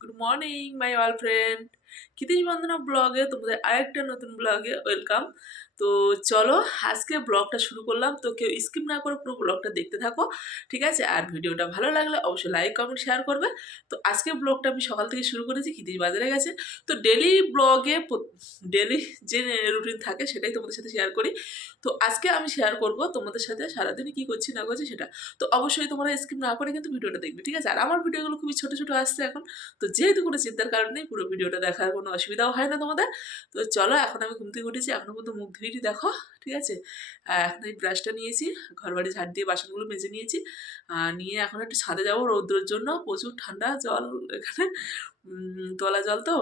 Good morning, my all friend. Kshitish বন্দনা ব্লগে? তোমাদের আরেকটা নতুন ব্লগে ওয়েলকাম। তো চলো আজকে ব্লগটা শুরু করলাম। তো কেউ স্কিপ না করে পুরো ব্লগটা দেখতে থাকো, ঠিক আছে? আর ভিডিওটা ভালো লাগলে অবশ্যই লাইক, কমেন্ট, শেয়ার করবে। তো আজকে ব্লগটা আমি সকাল থেকে শুরু করেছি ক্ষিতিশ বাজারে গেছে। তো ডেলি ব্লগে ডেলি যে রুটিন থাকে সেটাই তোমাদের সাথে শেয়ার করি। তো আজকে আমি শেয়ার করব তোমাদের সাথে সারাদিনে কী করছি, না করছি সেটা। তো অবশ্যই তোমরা স্কিপ না করে কিন্তু ভিডিওটা দেখবে, ঠিক আছে? আর আমার ভিডিওগুলো খুবই ছোটো ছোটো আসছে এখন। তো যেহেতু কোনো চিন্তার কারণ পুরো ভিডিওটা দেখার কোনো অসুবিধাও হয় না তোমাদের। তো চলো, এখন আমি ঘুম থেকে উঠেছি, এখনও পর্যন্ত মুখ ধুইটি দেখো, ঠিক আছে? এখন এই ব্রাশটা নিয়েছি ঘর বাড়ি ঝাড় দিয়ে বাসনগুলো মেজে নিয়েছি। আর নিয়ে এখন একটু ছাদে যাব রৌদ্রের জন্য, প্রচুর ঠান্ডা জল এখানে তোলা জল তো।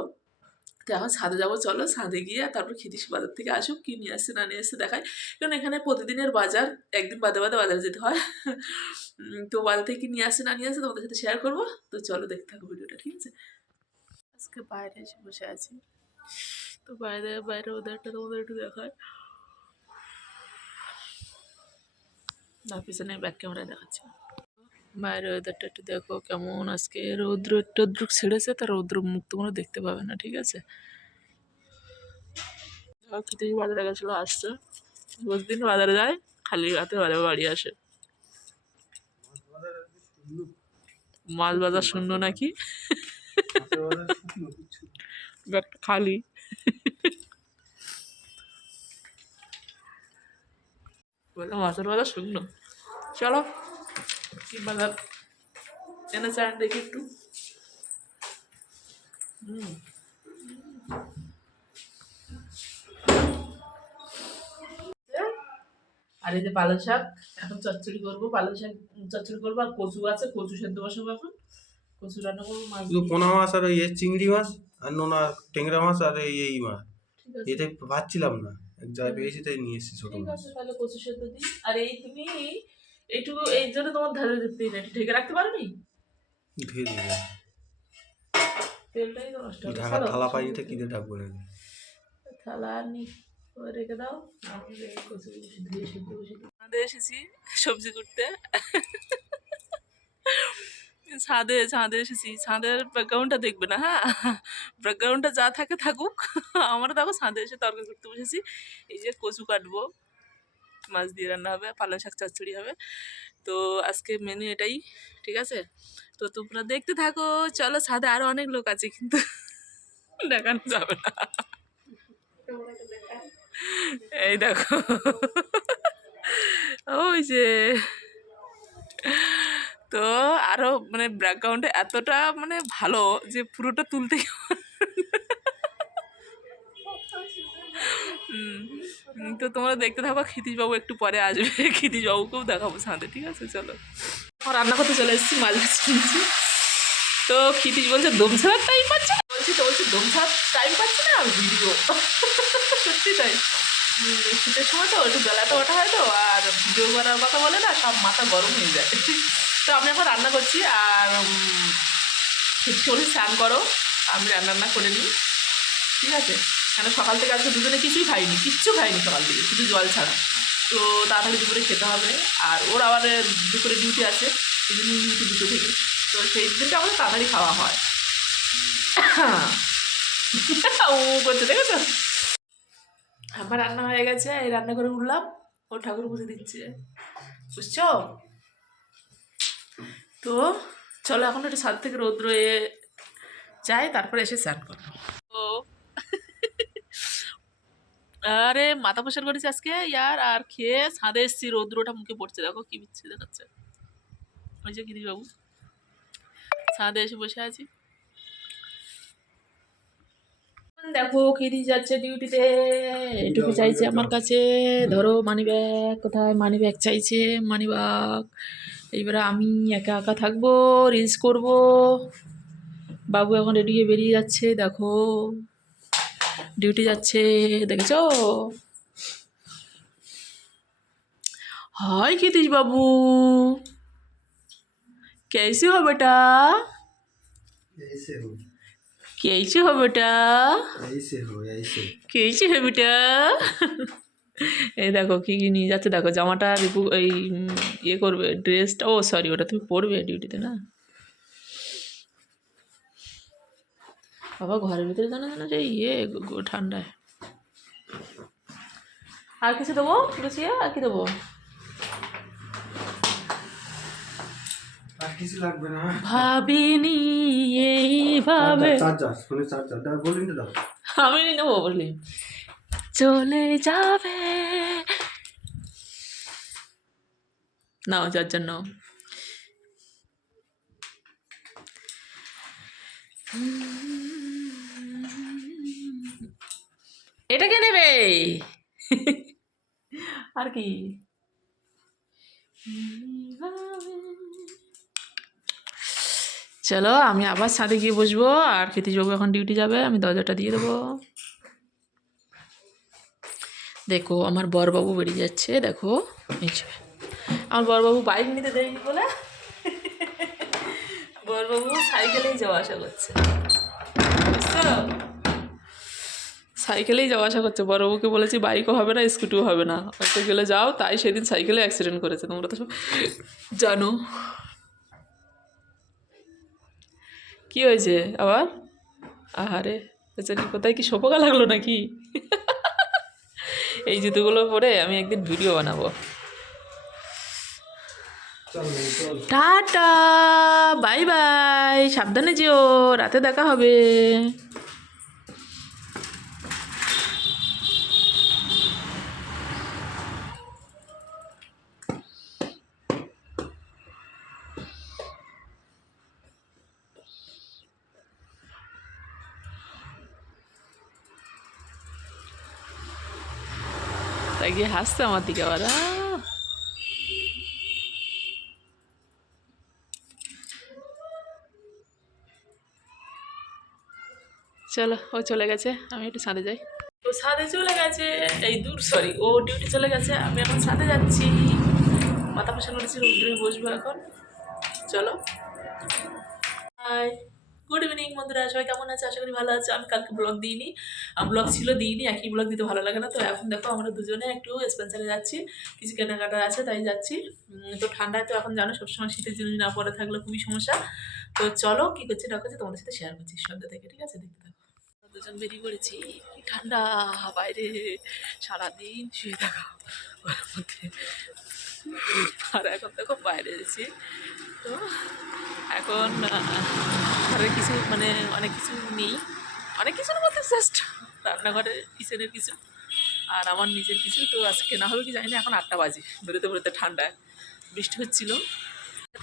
তো এখন ছাদে যাব, চলো, ছাদে গিয়ে তারপর খিদিস বাজার থেকে আসুক, কি নিয়ে আসছে, না নিয়ে আসছে দেখায় কারণ এখানে প্রতিদিনের বাজার, একদিন বাদে বাদে বাজারে যেতে হয়। তো বাজার থেকে নিয়ে আসছে, না নিয়ে আসছে তোমাদের সাথে শেয়ার করব। তো চলো, দেখতে থাকো ভিডিওটা, ঠিক আছে? আজকে বাইরে এসে বসে আছি। তো বাইরে বাইরে ওদেরটা তোমাদের একটু দেখায় না পিছনে ব্যাক ক্যামেরায় দেখাচ্ছি। বাইরে ওয়েদারটা একটু দেখো কেমন আজকে। রৌদ্র টৌদ্র ছেড়েছে, তা রৌদ্র মুখ তো কোনো দেখতে পাবে না, ঠিক আছে? বাজারে গেছিল, আসছে। প্রতিদিন বাজারে যায়, খালি হাতে বাজারে বাড়ি আসে। মাছ বাজার শূন্য নাকি? খালি। মাছের বাজার শূন্য চলো কি বাজার এনে চান দেখি একটু। হুম। আর যে পালং শাক, এখন চচ্চড়ি করব। পালং শাক, চচ্চড়ি করব। আর কচু আছে, কচু সেদ্ধ বসাবো এখন। কচু রান্না করব মাছ শুধু পোনা মাছ আর ওই চিংড়ি মাছ আর নোনা ট্যাংরা মাছ আর এই এই মাছ এতে পাচ্ছিলাম না এক জায়গায় পেয়েছি তাই নিয়ে এসেছি ছোট ঠিক মাছ আছে তাহলে কচু সেদ্ধ দিই আর এই তুমি এইটুকু এই জন্য তোমার ধারে দিতেই না ঢেকে রাখতে পারবি ধুয়ে তেলটাই তো নষ্ট হবে ঢাকার থালা পাইনি তো কি দিয়ে ঢাকবো না থালা আর নি রেখে দাও আমি এই কচুগুলো সিদ্ধ বসে। এসেছি সবজি করতে ছাদে ছাদে এসেছি। ছাদের ব্যাকগ্রাউন্ডটা দেখবে না হ্যাঁ? ব্যাকগ্রাউন্ডটা যা থাকে থাকুক আমরা দেখো ছাদে এসে তরকারি করতে বসেছি। এই যে কচু কাটবো, মাছ দিয়ে রান্না হবে, পালং শাক চচ্চড়ি হবে। তো আজকে মেনু এটাই, ঠিক আছে? তো তোমরা দেখতে থাকো, চলো ছাদে আরও অনেক লোক আছে কিন্তু দেখানো যাবে না। এই দেখো, ওই যে তো আরও মানে ব্যাকগ্রাউন্ডে এতটা মানে ভালো যে পুরোটা তুলতে তো তোমরা দেখতে থাকো ক্ষিতিশ বাবু একটু পরে আসবে ক্ষিতিশ বাবুকেও দেখাবো সাথে, ঠিক আছে? চলো। আমার রান্না করতে চলে এসেছি, মাছ তো ক্ষিতিশ বলছে, দম ছাড়ার টাইম পাচ্ছে না? বলছি, তো বলছি, দম ছাড়ার টাইম পাচ্ছে না? আর ভিডিও সত্যি তাই। শীতের সময় তো একটু বেলাটা ওঠা হয় তো, আর ভিডিও করার কথা বলে না, সব মাথা গরম হয়ে যায়। তো আমি এখন রান্না করছি আর চলি স্নান করো। আমি রান্না রান্না করে নিই। ঠিক আছে? কেন সকাল থেকে আজকে দুজনে কিছুই খাইনি, কিচ্ছু খাইনি সকাল থেকে, শুধু জল ছাড়া। তো তাড়াতাড়ি দুপুরে খেতে হবে। আর ওর আবার দুপুরে ডিউটি আছে ইভিনিং ডিউটি দুটো থেকে। তো সেই দিনটা আমাদের তাড়াতাড়ি খাওয়া হয়। ও করছে, দেখেছ? আমার রান্না হয়ে গেছে, এই রান্না করে উঠলাম। ও ঠাকুর পুজো দিচ্ছে। বুঝছ? তো চলো এখন একটু ছাদ থেকে রৌদ্র এ যাই তারপরে এসে স্নান করব। আরে মাথা পয়সার করেছি আজকে, ইয়ার, আর খেয়ে ছাদে এসছি, রৌদ্রটা মুখে পড়ছে, দেখো কি বিচ্ছে দেখাচ্ছে। ওই যে বাবু ছাদে এসে বসে আছি। দেখো কিরি যাচ্ছে ডিউটিতে এটুকু চাইছে আমার কাছে। ধরো মানি ব্যাগ কোথায় মানি ব্যাগ চাইছে? মানি ব্যাগ এইবারে আমি একা একা থাকব রিলস করব। বাবু এখন রেডি হয়ে বেরিয়ে যাচ্ছে দেখো। ডিউটি যাচ্ছে দেখেছ? হয় ক্ষিতিশ বাবু। কেসে হবে বেটা? কেসে হবে বেটা? কেসে হবে বেটা? এই দেখো কী কী নিয়ে যাচ্ছে। দেখো জামাটা রিপু এই ইয়ে করবে ড্রেসটা ও সরি ওটা তুমি পরবে ডিউটিতে না? বাবা ঘরের ভিতরে জানা জানা যে ইয়ে ঠান্ডায়। আর কিছু দেবো লুচিয়া আর কি দেবো? কিছু লাগবে না। ভাবিনি এইভাবে আমি নেব বলি চলে যাবে। নাও চারজন জন্য। এটা কে নেবে? আর কি? চলো, আমি আবার ছাদে গিয়ে বসবো, আর কৃতিশবাবু এখন ডিউটি যাবে, আমি দরজাটা দিয়ে দেবো। দেখো, আমার বরবাবু বেরিয়ে যাচ্ছে, দেখো যে। আমার বরবাবু বাইক নিতে দেয়নি বলে বরবাবু সাইকেলেই যাওয়া আসা করছে? সাইকেলেই যাওয়া আসা করছে। বড়বাবুকে বলেছি, বাইকও হবে না, স্কুটিও হবে না। হয়তো গেলে যাও, তাই সেদিন সাইকেলে অ্যাক্সিডেন্ট করেছে। তোমরা তো সব জানো। কি হয়েছে আবার? আহারে কোথায় কি সোপোকা লাগল নাকি? এই জুতোগুলো পরে আমি একদিন ভিডিও বানাবো। টাটা, বাই বাই, সাবধানে যেও, রাতে দেখা হবে। তাই গিয়ে আমার দিকে আবার চলো, ও চলে গেছে, আমি একটু ছাদে যাই। ও ছাদে চলে গেছে, এই দূর সরি ও ডিউটি চলে গেছে, আমি এখন ছাদে যাচ্ছি। মাথা পাশা করেছি, রোদ্রে বসবো এখন। চলো। হাই গুড ইভিনিং বন্ধুরা, সবাই কেমন আছে? আশা করি ভালো আছে। আমি কালকে ব্লগ দিইনি। ব্লগ ছিল দিইনি একই ব্লগ দিতে ভালো লাগে না তো? এখন দেখো, আমরা দুজনে একটু স্পেন্সারে যাচ্ছি। কিছু কেনাকাটা আছে, তাই যাচ্ছি। তো ঠান্ডায় তো এখন জানো, সবসময় শীতের জিনিস না পরে থাকলে খুবই সমস্যা। তো চলো, কী করছি, না করছি, তোমাদের সাথে শেয়ার করছি সন্ধ্যা থেকে, ঠিক আছে? দেখতে থাকো। দুজন বেরিয়ে পড়েছি। ঠান্ডা, বাইরে সারাদিন শুয়ে থাকা। আর এখন দেখো, বাইরে এসেছি। তো এখন ঘরের কিছু মানে অনেক কিছু নেই। অনেক কিছুর মধ্যে জাস্ট রান্নাঘরে কিচেনের কিছু আর আমার নিজের কিছু। তো আজকে না হবে কি জানি না, এখন আটটা বাজে। বেরোতে বেরোতে ঠান্ডায় বৃষ্টি হচ্ছিল।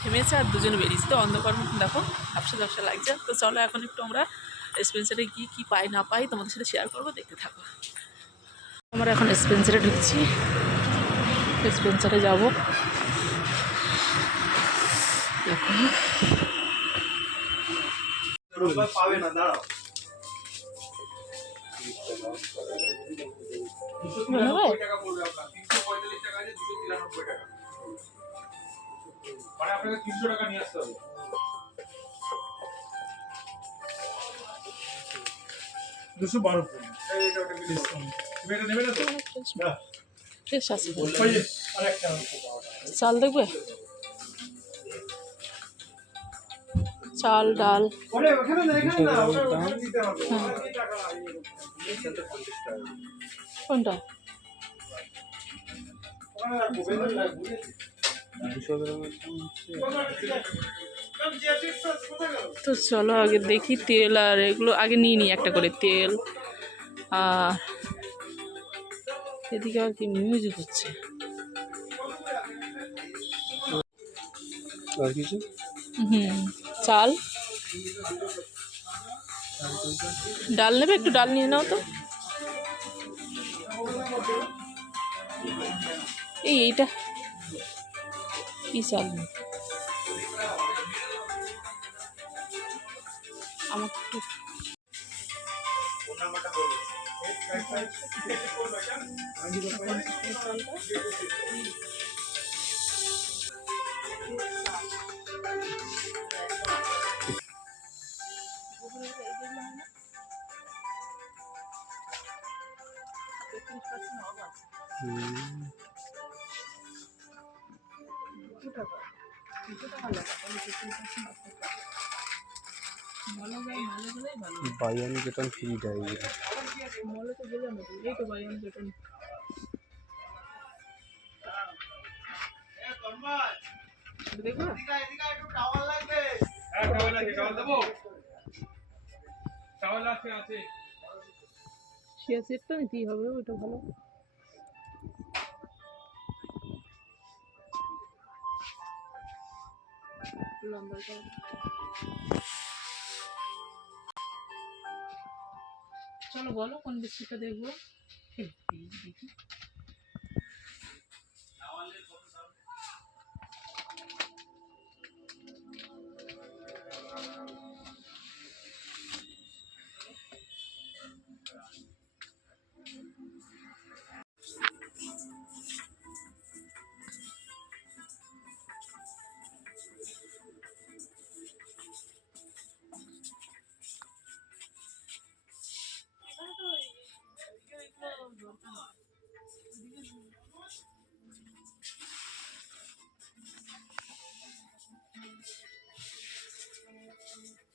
থেমেছে আর দুজনে বেরিয়েছি। তো অন্ধকার দেখো, ঝাপসা ঝাপসা লাগছে। তো চলো এখন একটু আমরা স্পেন্সারে গিয়ে কী পাই, না পাই তোমাদের সাথে শেয়ার করব, দেখতে থাকো। আমরা এখন স্পেন্সারে ঢুকছি। স্পেন্সারে যাব। দেখো। পাবে না দাঁড়াও। নেবে? টাকা পড়বে আপনার। তিনশো পঁয়তাল্লিশ টাকা আছে দুশো তিরানব্বই টাকা। মানে আপনাকে তিনশো টাকা নিয়ে আসতে হবে। দুশো বারো এইটা ওটা ওখানে ডাল। কোনটা? তো চলো আগে দেখি তেল আর এগুলো আগে নিয়ে নিই একটা করে তেল। আর এদিকে আর কি মিউজিক হচ্ছে। আর কিছু? হুম। চাল। ডাল নেবে? একটু ডাল নিয়ে নাও তো। এই এইটা। কি চাল? আমার একটু buy one get one free ছিয়াশি টাকা নিতেই হবে ওইটা ভালো লম্বা। চলো বলো কোন বিস্কুটটা দেখব দেখি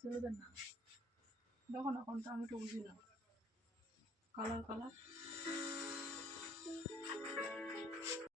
ছেলেদের না। দেখো না কোনটা আমি তো বুঝি না কালার কালার